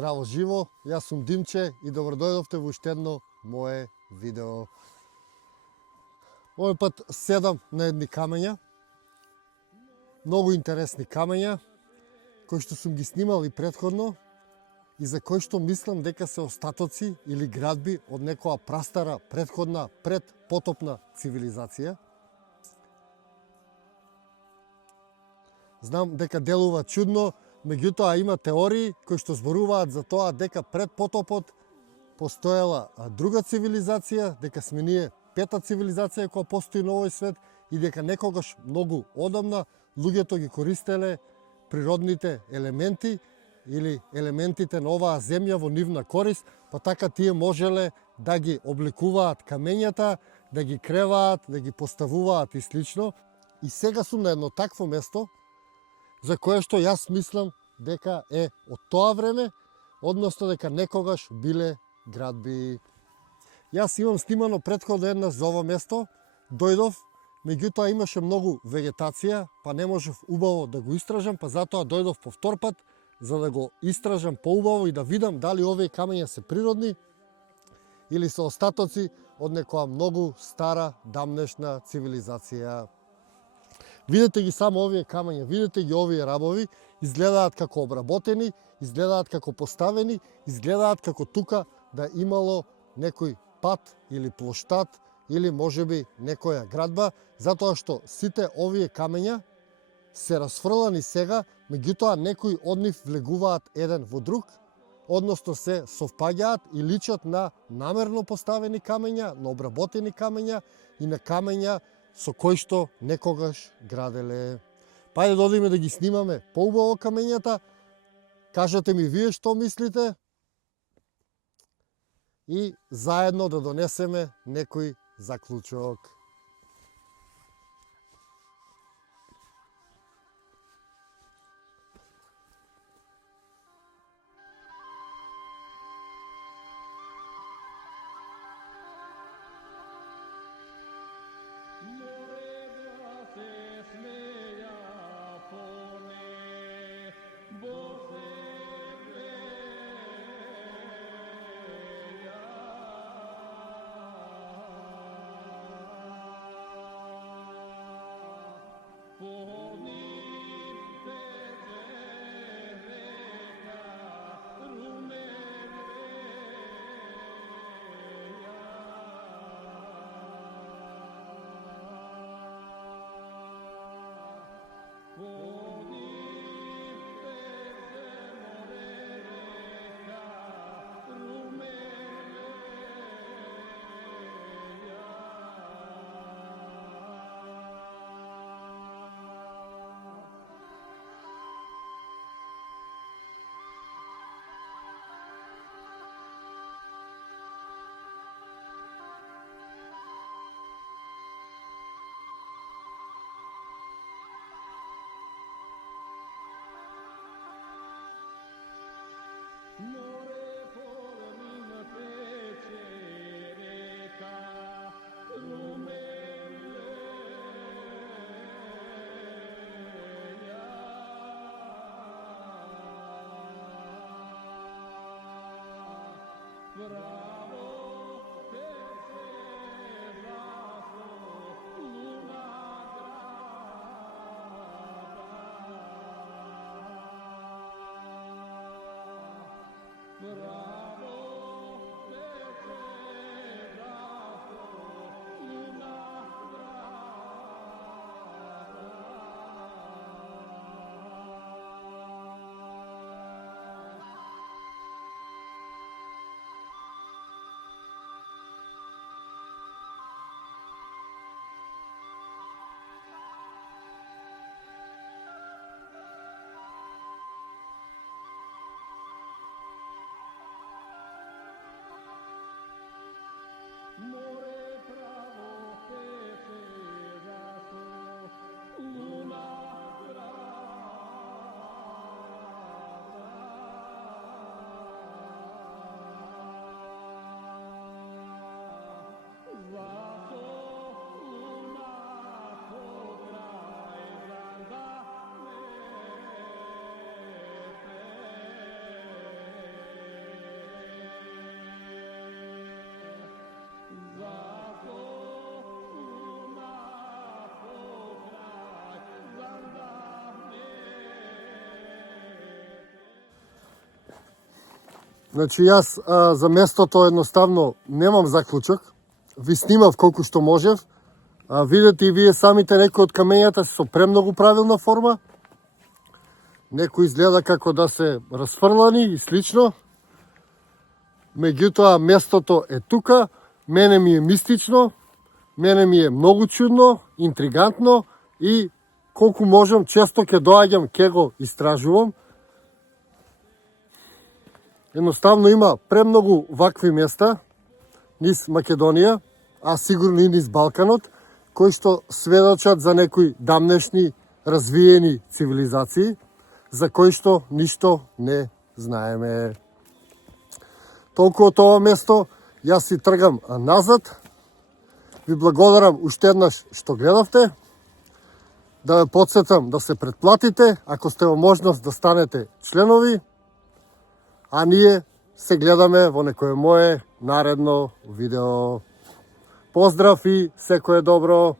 Здраво живо, јас сум Димче и добродојдовте во уште едно мое видео. Овој пат седам на едни камења, многу интересни камења, кои што сум ги снимал и претходно и за кои што мислам дека се остатоци или градби од некоја прастара, претходна, предпотопна цивилизација. Знам дека делува чудно, меѓутоа има теории кои што зборуваат за тоа дека пред потопот постоела друга цивилизација, дека сме ние пета цивилизација која постои на овој свет и дека некогаш многу одамна луѓето ги користеле природните елементи или елементите на оваа земја во нивна корист, па така тие можеле да ги обликуваат камењата, да ги креваат, да ги поставуваат и слично. И сега сум на едно такво место за кое што јас мислам дека е од тоа време, односно дека некогаш биле градби. Јас имам снимано претходно една за ова место, дојдов, меѓутоа имаше многу вегетација, па не можев убаво да го истражам, па затоа дојдов по втор пат, за да го истражам поубаво и да видам дали овие камења се природни или се остатоци од некоја многу стара, дамнешна цивилизација. Видете ги само овие камења, видете ги овие рабови, изгледаат како обработени, изгледаат како поставени, изгледаат како тука да имало некој пат или плоштад или можеби некоја градба, затоа што сите овие камења се расфрлани сега, меѓутоа некои од нив влегуваат еден во друг, односно се совпаѓаат и личат на намерно поставени камења, на обработени камења и на камења со кои што некогаш граделе. Па ајде да одиме да ги снимаме поубаво камењата, кажете ми вие што мислите и заедно да донесеме некој заклучок. Значи јас за местото едноставно немам заклучок. Ви снимав колку што можев. Видете и вие самите, некои од камењата се со премногу правилна форма. Некои изгледа како да се расфрлани и слично. Меѓутоа, местото е тука. Мене ми е мистично. Мене ми е многу чудно, интригантно и колку можам често ќе доаѓам, ќе го истражувам. Едноставно има премногу вакви места низ Македонија, а сигурно и низ Балканот, кои што сведочат за некои дамнешни развиени цивилизации, за кои што ништо не знаеме. Толку од ова место, јас си тргам назад. Ви благодарам уште еднаш што гледавте. Да ве потсетам да се претплатите, ако сте во можност да станете членови. А ние се гледаме во некое мое наредно видео. Поздрав и секое добро!